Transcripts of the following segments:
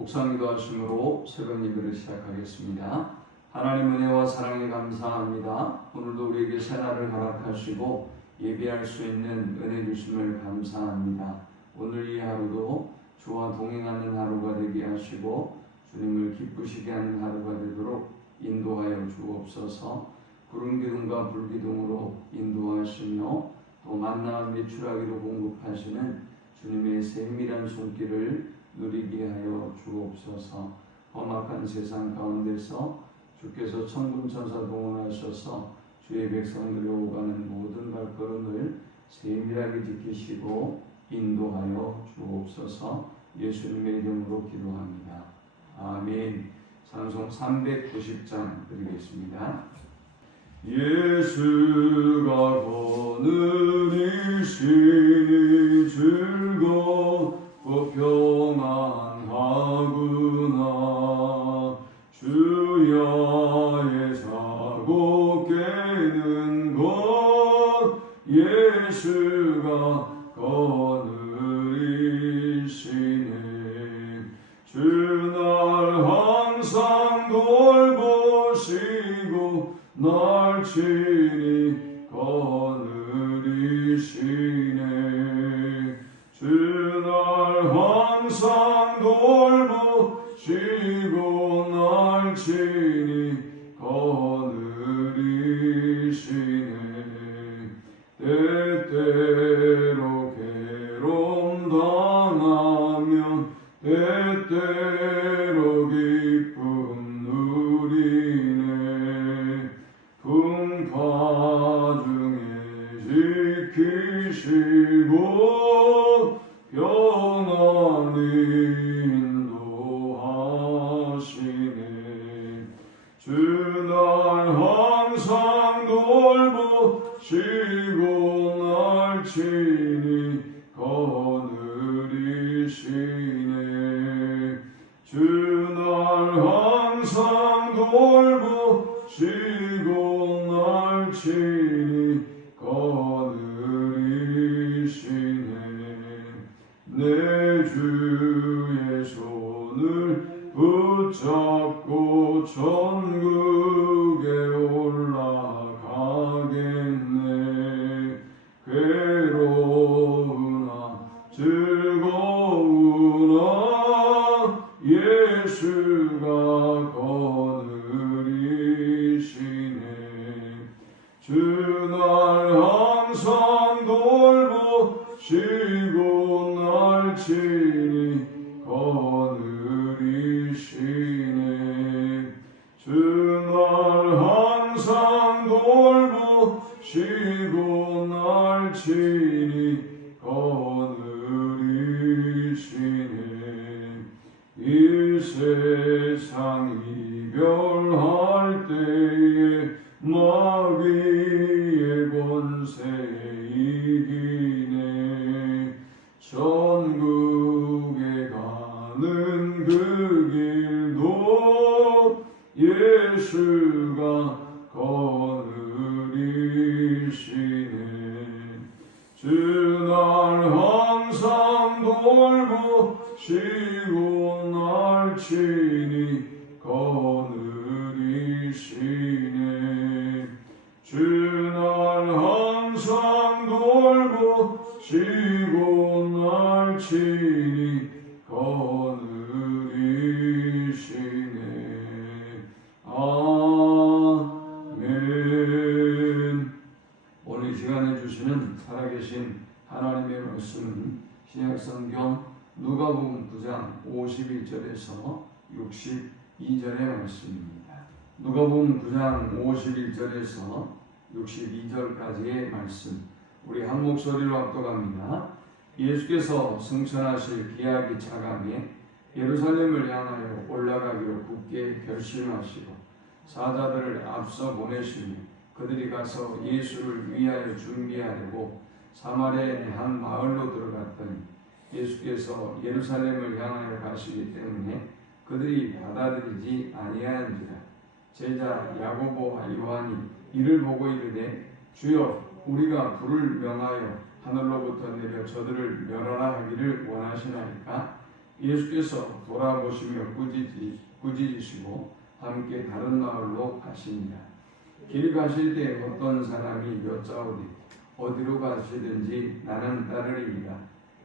묵상기도 하심으로 새로운 예배를 시작하겠습니다. 하나님 은혜와 사랑에 감사합니다. 오늘도 우리에게 새날을 허락하시고 예배할 수 있는 은혜 주심을 감사합니다. 오늘 이 하루도 주와 동행하는 하루가 되게 하시고 주님을 기쁘시게 하는 하루가 되도록 인도하여 주옵소서. 구름 기둥과 불 기둥으로 인도하시며 또 만나와 메추라기로 공급하시는 주님의 세밀한 손길을 누리게 하여 주옵소서. 험악한 세상 가운데서 주께서 천군 천사 동원하셔서 주의 백성들이 오가는 모든 발걸음을 세밀하게 지키시고 인도하여 주옵소서. 예수님의 이름으로 기도합니다. 아멘. 찬송 390장 드리겠습니다. 예수가 거느리시니 즐겁고 평안하구나. 주야의 사고 깨는 것 예수가 거느리시네. 주날 항상 돌보시고 날 친히 거느리시네. 주날 항상 돌보시고 날 친히 거느리시네. 때때로 괴로움 당하면 때때로 기쁨 누리네. 풍파 중에 지키시고 평안히 인도하시네. 주날 항상 돌보시고 날 친히 거느리시네. 주날 항상 돌보시고 날 친히 거느리시네. 내 주의 손을 붙잡고 천국에 올라가겠네. 괴로우나 즐거우나 예수가 거느리시네. 주날 항상 돌보시고 날 친히 거느리시네. 주날 항상 돌보시고 날 친히 거느리시네. 이 세상 이별할 때에 마귀의 권세에 이기네. 천국에 가는 그 길도 예수가 거느리시네. 주날 항상 돌보시고 날 친히 거느리시네. 주날 항상 돌보시고 날 친히 거느리시네. 아멘. 오늘 이 시간에 주시는 살아계신 하나님의 말씀은 신약성경 누가복음 9장 51절에서 62절의 말씀입니다. 누가복음 9장 51절에서 62절까지의 말씀, 우리 한 목소리로 합독합니다. 예수께서 승천하실 기약이 차감해 예루살렘을 향하여 올라가기로 굳게 결심하시고 사자들을 앞서 보내시며 그들이 가서 예수를 위하여 준비하려고 사마리아의 한 마을로 들어갔더니 예수께서 예루살렘을 향하여 가시기 때문에 그들이 받아들이지 아니하는지라. 제자 야고보와 요한이 이를 보고 이르되 주여 우리가 불을 명하여 하늘로부터 내려 저들을 멸하라 하기를 원하시나이까? 예수께서 돌아보시며 꾸짖으시고 함께 다른 마을로 가시니라. 길 가실 때 어떤 사람이 여짜오되 어디로 가시든지 나는 따르리이다.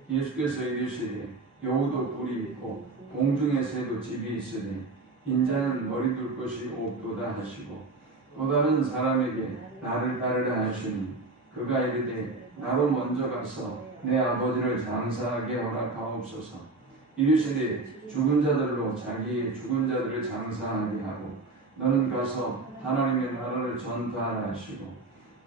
예수께서 이르시되 여우도 굴이 있고 공중의 새도 집이 있으니 인자는 머리 둘 곳이 없도다 하시고 또 다른 사람에게 나를 따르라 하시니 그가 이르되 나로 먼저 가서 내 아버지를 장사하게 허락하옵소서. 이르시되 죽은 자들로 자기의 죽은 자들을 장사하게 하고 너는 가서 하나님의 나라를 전파하라 하시고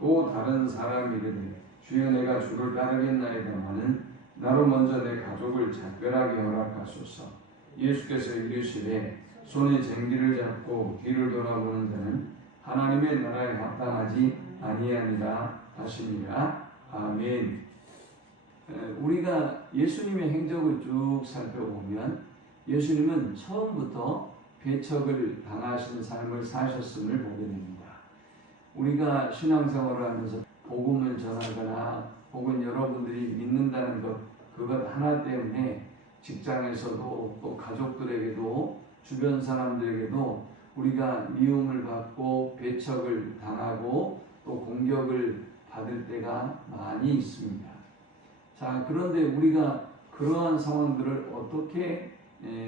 또 다른 사람이 이르되 주여 내가 주를 따르겠나이다마는 나로 먼저 내 가족을 작별하게 허락하소서. 예수께서 이르시되 손에 쟁기를 잡고 뒤를 돌아보는 자는 하나님의 나라에 합당하지 아니하니라 하시니라. 아멘. 우리가 예수님의 행적을 쭉 살펴보면 예수님은 처음부터 배척을 당하신 삶을 사셨음을 보게 됩니다. 우리가 신앙생활을 하면서 복음을 전하거나 혹은 여러분들이 믿는다는 그것 하나 때문에 직장에서도 또 가족들에게도 주변 사람들에게도 우리가 미움을 받고 배척을 당하고 또 공격을 받을 때가 많이 있습니다. 자, 그런데 우리가 그러한 상황들을 어떻게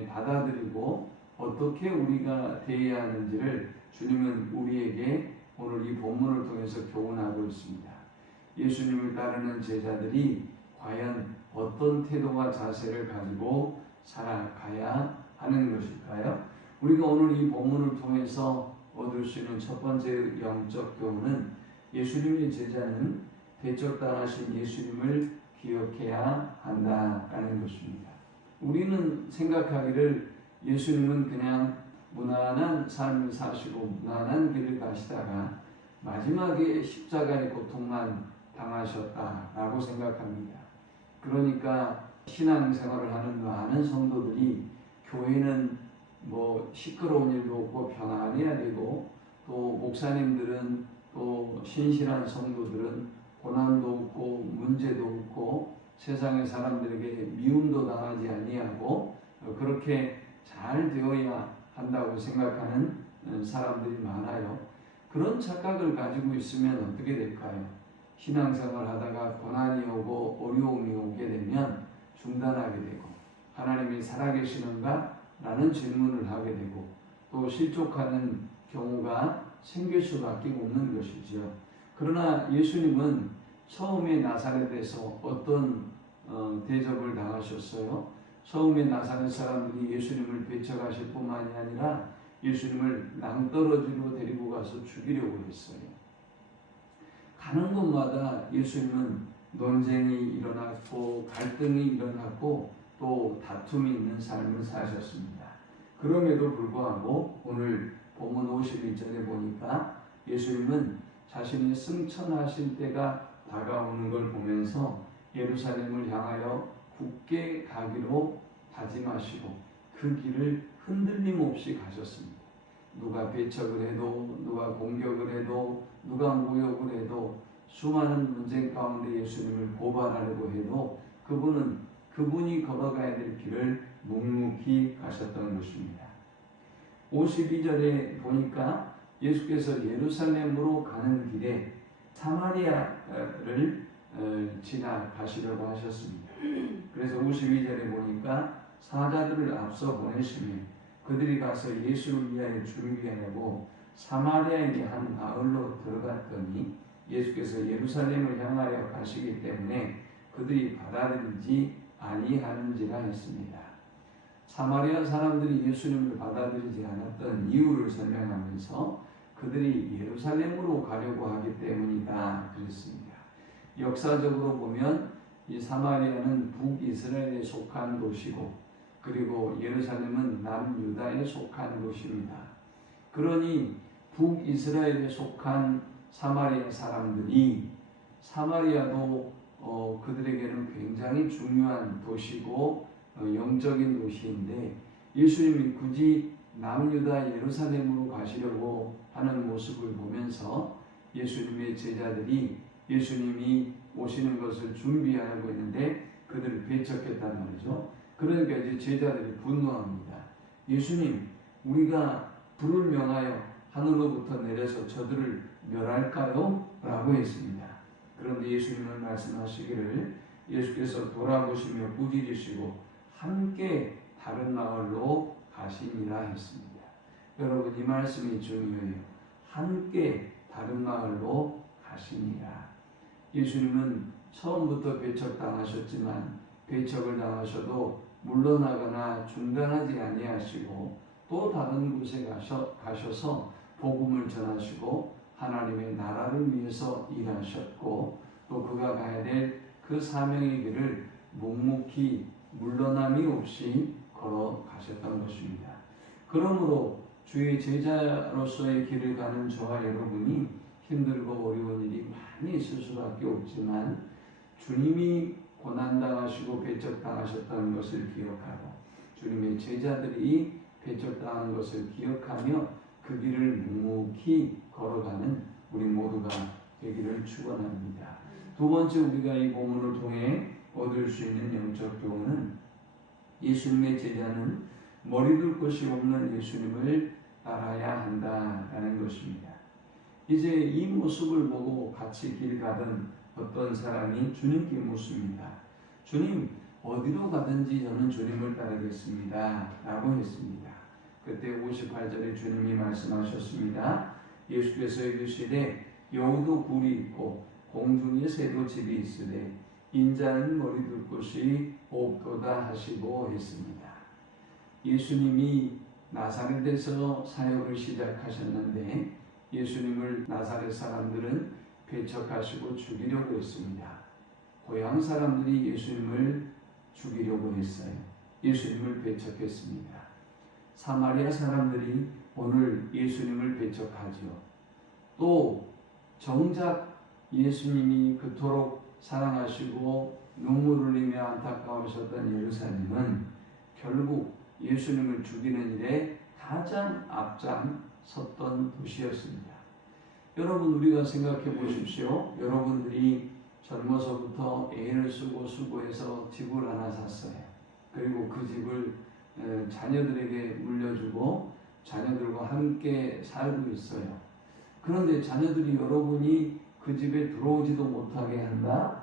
받아들이고 어떻게 우리가 대해야 하는지를 주님은 우리에게 오늘 이 본문을 통해서 교훈하고 있습니다. 예수님을 따르는 제자들이 과연 어떤 태도와 자세를 가지고 살아가야 하는 것일까요? 우리가 오늘 이 본문을 통해서 얻을 수 있는 첫 번째 영적 교훈은 예수님의 제자는 배척당하신 예수님을 기억해야 한다라는 것입니다. 우리는 생각하기를 예수님은 그냥 무난한 삶을 사시고 무난한 길을 가시다가 마지막에 십자가의 고통만 당하셨다라고 생각합니다. 그러니까 신앙생활을 하는 많은 성도들이 교회는 뭐 시끄러운 일도 없고 평안해야 되고 또 목사님들은 또 신실한 성도들은 고난도 없고 문제도 없고 세상의 사람들에게 미움도 당하지 아니하고 그렇게 잘 되어야 한다고 생각하는 사람들이 많아요. 그런 착각을 가지고 있으면 어떻게 될까요? 신앙생활 하다가 고난이 오고 어려움이 오게 되면 중단하게 되고 하나님이 살아계시는가? 라는 질문을 하게 되고 또 실족하는 경우가 생길 수밖에 없는 것이지요. 그러나 예수님은 처음에 나사렛에서 어떤 대접을 당하셨어요? 처음에 나사렛 사람들이 예수님을 배척하실 뿐만이 아니라 예수님을 낭떠러지로 데리고 가서 죽이려고 했어요. 가는 곳마다 예수님은 논쟁이 일어났고 갈등이 일어났고 또 다툼이 있는 삶을 사셨습니다. 그럼에도 불구하고 오늘 본문 51절에 보니까 예수님은 자신이 승천하실 때가 다가오는 걸 보면서 예루살렘을 향하여 굳게 가기로 다짐하시고 그 길을 흔들림 없이 가셨습니다. 누가 배척을 해도 누가 공격을 해도 누가 모욕을 해도 수많은 논쟁 가운데 예수님을 고발하려고 해도 그분이 걸어가야 될 길을 묵묵히 가셨던 것입니다. 52절에 보니까 예수께서 예루살렘으로 가는 길에 사마리아를 지나가시려고 하셨습니다. 그래서 52절에 보니까 사자들을 앞서 보내시며 그들이 가서 예수를 위하여 준비하려고 사마리아의 한 마을로 들어갔더니 예수께서 예루살렘을 향하여 가시기 때문에 그들이 받아들이지 아니하는지라 했습니다. 사마리아 사람들이 예수님을 받아들이지 않았던 이유를 설명하면서 그들이 예루살렘으로 가려고 하기 때문이다 그랬습니다. 역사적으로 보면 이 사마리아는 북이스라엘에 속한 도시고 그리고 예루살렘은 남유다에 속한 도시입니다. 그러니 북이스라엘에 속한 사마리아 사람들이 사마리아도 그들에게는 굉장히 중요한 도시고 영적인 도시인데 예수님이 굳이 남유다 예루살렘으로 가시려고 하는 모습을 보면서 예수님의 제자들이 예수님이 오시는 것을 준비하려고 했는데 그들을 배척했단 말이죠. 그러니까 이제 제자들이 분노합니다. 예수님, 우리가 불을 명하여 하늘로부터 내려서 저들을 멸할까요? 라고 했습니다. 그런데 예수님은 말씀하시기를 예수께서 돌아보시며 꾸짖으시고 함께 다른 마을로 가시니라 했습니다. 여러분, 이 말씀이 중요해요. 함께 다른 마을로 가시니라. 예수님은 처음부터 배척당하셨지만 배척을 당하셔도 물러나거나 중단하지 아니하시고 또 다른 곳에 가셔서 복음을 전하시고 하나님의 나라를 위해서 일하셨고 또 그가 가야 될 그 사명의 길을 묵묵히 물러남이 없이 걸어가셨던 것입니다. 그러므로 주의 제자로서의 길을 가는 저와 여러분이 힘들고 어려운 일이 많이 있을 수밖에 없지만 주님이 고난당하시고 배척당하셨다는 것을 기억하고 주님의 제자들이 배척당한 것을 기억하며 그 길을 묵묵히 걸어가는 우리 모두가 되기를 축원합니다. 두 번째, 우리가 이 본문을 통해 얻을 수 있는 영적 교훈은 예수님의 제자는 머리둘 곳이 없는 예수님을 따라야 한다라는 것입니다. 이제 이 모습을 보고 같이 길 가던 어떤 사람이 주님께 묻습니다. 주님, 어디로 가든지 저는 주님을 따르겠습니다 라고 했습니다. 그때 58절에 주님이 말씀하셨습니다. 예수께서 이르시되 여우도 굴이 있고 공중에 새도 집이 있으되 인자는 머리둘 곳이 없도다 하시고 했습니다. 예수님이 나사렛에서 사역을 시작하셨는데 예수님을 나사렛 사람들은 배척하시고 죽이려고 했습니다. 고향 사람들이 예수님을 죽이려고 했어요. 예수님을 배척했습니다. 사마리아 사람들이 오늘 예수님을 배척하죠. 또 정작 예수님이 그토록 사랑하시고 눈물 흘리며 안타까우셨던 예루살렘은 결국 예수님을 죽이는 일에 가장 앞장섰던 도시였습니다. 여러분, 우리가 생각해 보십시오. 여러분들이 젊어서부터 애를 쓰고 수고해서 집을 하나 샀어요. 그리고 그 집을 자녀들에게 물려주고 자녀들과 함께 살고 있어요. 그런데 자녀들이 여러분이 그 집에 들어오지도 못하게 한다?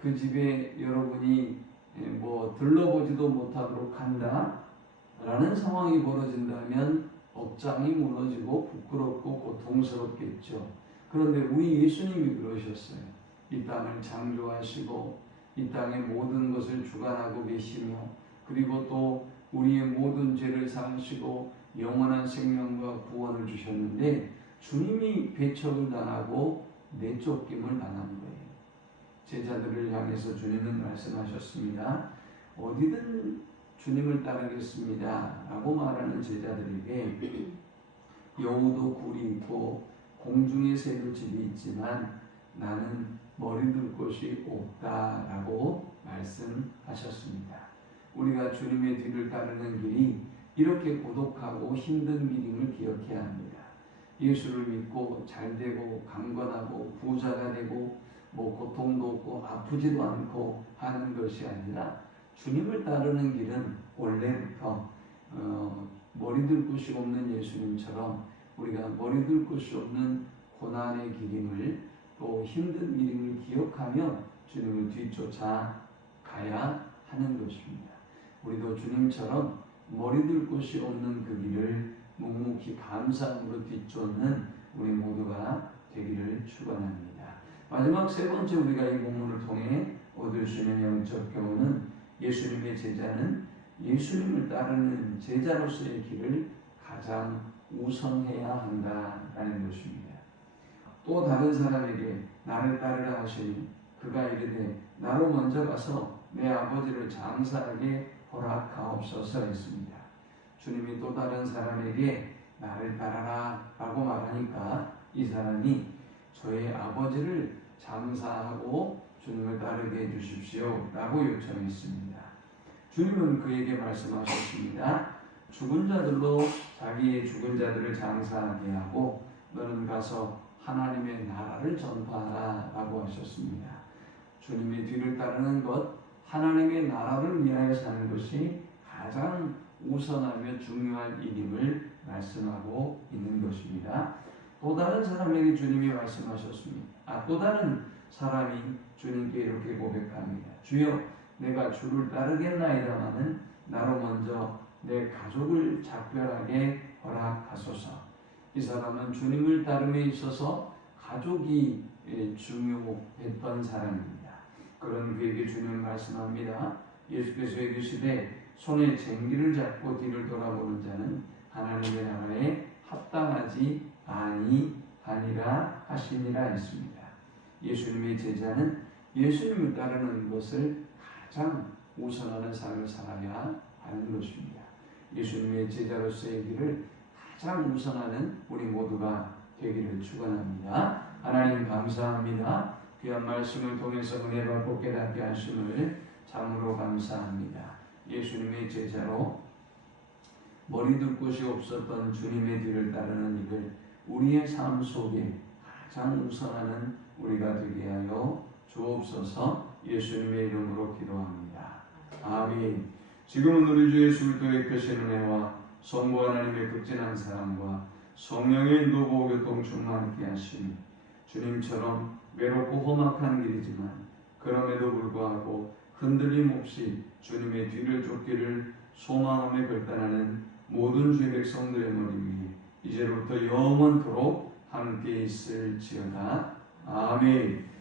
그 집에 여러분이 들러보지도 못하도록 한다? 라는 상황이 벌어진다면 억장이 무너지고 부끄럽고 고통스럽겠죠. 그런데 우리 예수님이 그러셨어요. 이 땅을 창조하시고 이 땅의 모든 것을 주관하고 계시며 그리고 또 우리의 모든 죄를 사하시고 영원한 생명과 구원을 주셨는데 주님이 배척을 당하고 내쫓김을 당한 거예요. 제자들을 향해서 주님은 말씀하셨습니다. 어디든 주님을 따르겠습니다 라고 말하는 제자들에게 여우도 굴이 있고 공중에 새도 집이 있지만 나는 머리둘 곳이 없다 라고 말씀하셨습니다. 우리가 주님의 뒤를 따르는 길이 이렇게 고독하고 힘든 길임을 기억해야 합니다. 예수를 믿고 잘되고 강건하고 부자가 되고 고통도 없고 아프지도 않고 하는 것이 아니라 주님을 따르는 길은 원래부터 머리둘 곳이 없는 예수님처럼 우리가 머리둘 곳이 없는 고난의 길임을 또 힘든 길임을 기억하며 주님을 뒤쫓아 가야 하는 것입니다. 우리도 주님처럼 머리둘 곳이 없는 그 길을 묵묵히 감사함으로 뒤쫓는 우리 모두가 되기를 축원합니다. 마지막 세 번째 우리가 이 본문을 통해 얻을 수 있는 영적 교훈은 예수님의 제자는 예수님을 따르는 제자로서의 길을 가장 우선해야 한다라는 것입니다. 또 다른 사람에게 나를 따르라 하시니 그가 이르되 나로 먼저 가서 내 아버지를 장사하게 허락하옵소서 했습니다. 주님이 또 다른 사람에게 나를 따라라 라고 말하니까 이 사람이 저의 아버지를 장사하고 주님을 따르게 해주십시오 라고 요청했습니다. 주님은 그에게 말씀하셨습니다. 죽은 자들로 자기의 죽은 자들을 장사하게 하고 너는 가서 하나님의 나라를 전파하라 라고 하셨습니다. 주님의 뒤를 따르는 것, 하나님의 나라를 위하여 사는 것이 가장 우선하며 중요한 일임을 말씀하고 있는 것입니다. 또 다른 사람에게 주님이 말씀하셨습니다. 또 다른 사람이 주님께 이렇게 고백합니다. 주여, 내가 주를 따르겠나이다마는 나로 먼저 내 가족을 작별하게 허락하소서. 이 사람은 주님을 따름에 있어서 가족이 중요했던 사람입니다. 그런 그에게 주님 말씀합니다. 예수께서 이르시되 손에 쟁기를 잡고 뒤를 돌아보는 자는 하나님의 나라에 합당하지 아니하니라 하시니라 했습니다. 예수님의 제자는 예수님을 따르는 것을 가장 우선하는 삶을 살아야 하는 것입니다. 예수님의 제자로서의 길을 가장 우선하는 우리 모두가 되기를 축원합니다. 하나님 감사합니다. 귀한 말씀을 통해서 은혜 받고 깨닫게 하심을 참으로 감사합니다. 예수님의 제자로 머리둘 곳이 없었던 주님의 뒤를 따르는 일을 우리의 삶 속에 가장 우선하는 우리가 되게 하여 주옵소서. 예수님의 이름으로 기도합니다. 아멘. 지금은 우리 주 예수 그리스도의 크신 은혜와 성부 하나님의 극진한 사랑과 성령의 인도 보호 교통 충만케 하시니 주님처럼 외롭고 험악한 길이지만 그럼에도 불구하고 흔들림 없이 주님의 뒤를 쫓기를 소망하며 결단하는 모든 주의 백성들의 머리 위에 이제부터 영원토록 함께 있을지어다. 아멘.